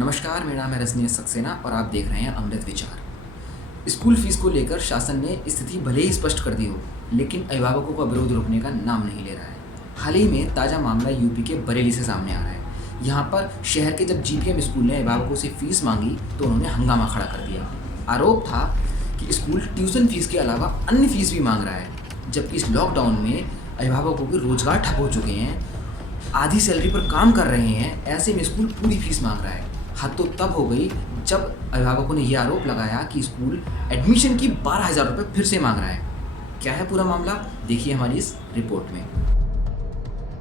नमस्कार, मेरा नाम है रजनीश सक्सेना और आप देख रहे हैं अमृत विचार। स्कूल फीस को लेकर शासन ने स्थिति भले ही स्पष्ट कर दी हो, लेकिन अभिभावकों का विरोध रुकने का नाम नहीं ले रहा है। हाल ही में ताज़ा मामला यूपी के बरेली से सामने आ रहा है। यहाँ पर शहर के जब जीपीएम स्कूल ने अभिभावकों से फीस मांगी तो उन्होंने हंगामा खड़ा कर दिया। आरोप था कि स्कूल ट्यूशन फीस के अलावा अन्य फीस भी मांग रहा है, जबकि इस लॉकडाउन में अभिभावकों के रोजगार ठप हो चुके हैं, आधी सैलरी पर काम कर रहे हैं, ऐसे में स्कूल पूरी फीस मांग रहा है। हद तो तब हो गई जब अभिभावकों ने यह आरोप लगाया कि स्कूल एडमिशन की 12,000 रुपये फिर से मांग रहा है। क्या है पूरा मामला, देखिए हमारी इस रिपोर्ट में।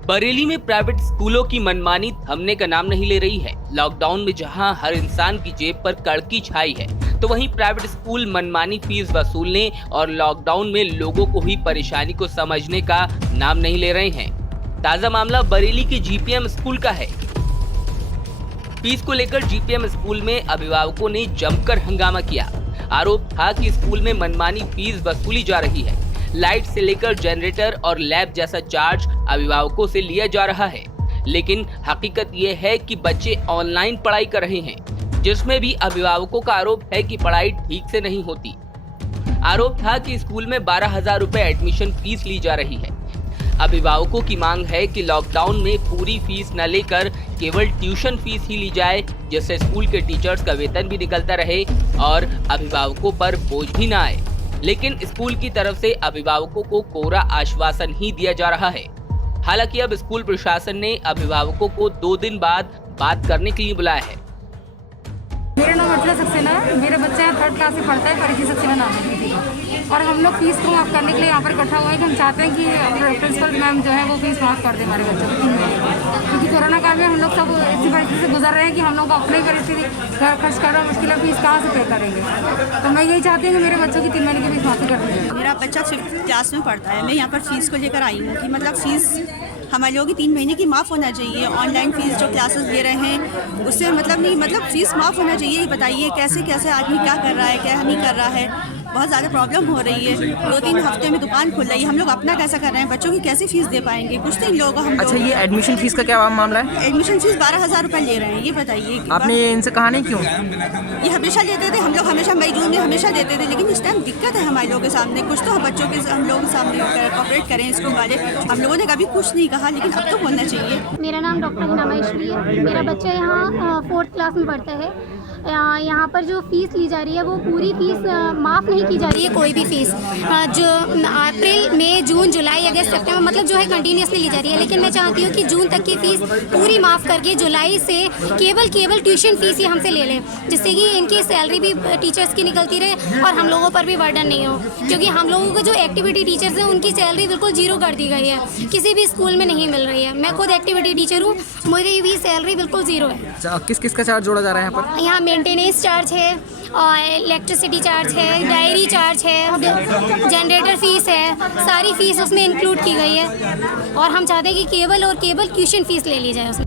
बरेली में प्राइवेट स्कूलों की मनमानी थमने का नाम नहीं ले रही है। लॉकडाउन में जहां हर इंसान की जेब पर कड़की छाई है, तो वहीं प्राइवेट स्कूल मनमानी फीस वसूलने और लॉकडाउन में लोगों को हुई परेशानी को समझने का नाम नहीं ले रहे हैं। ताजा मामला बरेली के जीपीएम स्कूल का है। फीस को लेकर जीपीएम स्कूल में अभिभावकों ने जमकर हंगामा किया। आरोप था कि स्कूल में मनमानी फीस वसूली जा रही है। लाइट से लेकर जनरेटर और लैब जैसा चार्ज अभिभावकों से लिया जा रहा है, लेकिन हकीकत ये है कि बच्चे ऑनलाइन पढ़ाई कर रहे हैं, जिसमें भी अभिभावकों का आरोप है कि पढ़ाई ठीक से नहीं होती। आरोप था कि स्कूल में 12,000 रुपए एडमिशन फीस ली जा रही है। अभिभावकों की मांग है कि लॉकडाउन में पूरी फीस न लेकर केवल ट्यूशन फीस ही ली जाए, जिससे स्कूल के टीचर्स का वेतन भी निकलता रहे और अभिभावकों पर बोझ भी न आए। लेकिन स्कूल की तरफ से अभिभावकों को कोरा आश्वासन ही दिया जा रहा है। हालांकि अब स्कूल प्रशासन ने अभिभावकों को 2 दिन बाद बात करने के लिए बुलाया है। मेरा नाम अर्चना सक्सेना है। मेरे बच्चे यहाँ 3rd क्लास में पढ़ता है, परिधि सक्सेना नाम है दीदी का। और हम लोग फीस को माफ़ करने के लिए यहाँ पर इकट्ठा हुए हैं कि हम चाहते हैं कि प्रिंसिपल मैम जो है वो फीस माफ़ कर दे हमारे बच्चों को 3 महीने की। क्योंकि कोरोना काल में हम लोग सब इसी परिस्थिति से गुजर रहे हैं कि हम लोग अपनी परिस्थिति खर्च करना मुश्किल है, फीस कहाँ से पे करेंगे। तो मैं यही चाहती हूँ कि मेरे बच्चों की 3 महीने की फीस माफ़ी कर दीजिए। मेरा बच्चा 5th क्लास में पढ़ता है। मैं यहाँ पर फीस को लेकर आई हूँ कि मतलब फीस हमारे लोगों की 3 महीने की माफ़ होना चाहिए। ऑनलाइन फीस जो क्लासेस ले रहे हैं उससे मतलब नहीं, मतलब फीस माफ़ होना चाहिए। बताइए कैसे कैसे आदमी क्या कर रहा है, क्या नहीं कर रहा है। बहुत ज़्यादा प्रॉब्लम हो रही है। 2-3 हफ्ते में दुकान खुल रही है, हम लोग अपना कैसा कर रहे हैं, बच्चों की कैसे फीस दे पाएंगे, कुछ तो इन लोगों को हम। अच्छा, ये एडमिशन फीस का क्या मामला है? एडमिशन फीस 12,000 रुपये ले रहे हैं, ये बताइए। आपने इनसे कहा नहीं क्यों? ये हमेशा लेते थे, हम लोग हमेशा मई जून में हमेशा देते थे, लेकिन इस टाइम दिक्कत है हमारे लोगों के सामने। कुछ तो हम बच्चों के हम लोगों के सामने कॉपरेट करें स्कूल वाले। हम लोगों ने कभी कुछ नहीं कहा, लेकिन अब तो बोलना चाहिए। मेरा नाम डॉक्टर हिनामाईश्वरी है। मेरा बच्चा यहाँ 4th क्लास में पढ़ता है। यहाँ पर जो फीस ली जा रही है वो पूरी फीस माफ़ नहीं की जा रही है। कोई भी फीस जो अप्रैल मई जून जुलाई अगस्त सितंबर मतलब जो है कंटिन्यूसली ली जा रही है, लेकिन मैं चाहती हूँ कि जून तक की फीस पूरी माफ़ करके जुलाई से केवल ट्यूशन फीस ही हमसे ले लें, जिससे कि इनकी सैलरी भी टीचर्स की निकलती रहे और हम लोगों पर भी बर्डन नहीं हो। क्योंकि हम लोगों को जो एक्टिविटी टीचर्स हैं उनकी सैलरी बिल्कुल 0 कर दी गई है, किसी भी स्कूल में नहीं मिल रही है। मैं खुद एक्टिविटी टीचर हूँ, मेरी भी सैलरी बिल्कुल 0 है। किस किस का चार्ज जोड़ा जा रहा है यहाँ पर? यहाँ मेंटेनेंस चार्ज है और इलेक्ट्रिसिटी चार्ज है, डायरी चार्ज है, जनरेटर फीस है, सारी फीस उसमें इंक्लूड की गई है। और हम चाहते हैं कि केवल ट्यूशन फीस ले ली जाए उसमें।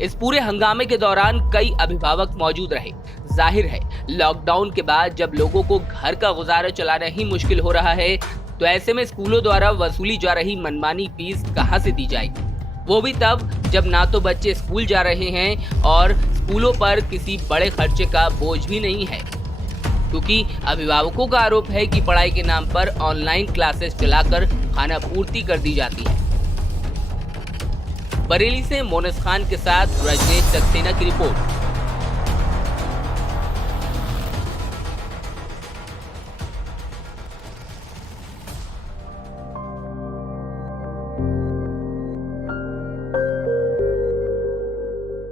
इस पूरे हंगामे के दौरान कई अभिभावक मौजूद रहे। जाहिर है लॉकडाउन के बाद जब लोगों को घर का गुजारा चलाना ही मुश्किल हो रहा है, तो ऐसे में स्कूलों द्वारा वसूली जा रही मनमानी फीस कहां से दी जाएगी, वो भी तब जब ना तो बच्चे स्कूल जा रहे हैं और स्कूलों पर किसी बड़े खर्चे का बोझ भी नहीं है। क्योंकि अभिभावकों का आरोप है कि पढ़ाई के नाम पर ऑनलाइन क्लासेस चलाकर खाना पूर्ति कर दी जाती है। बरेली से मोनस खान के साथ रजनीश सक्सेना की रिपोर्ट।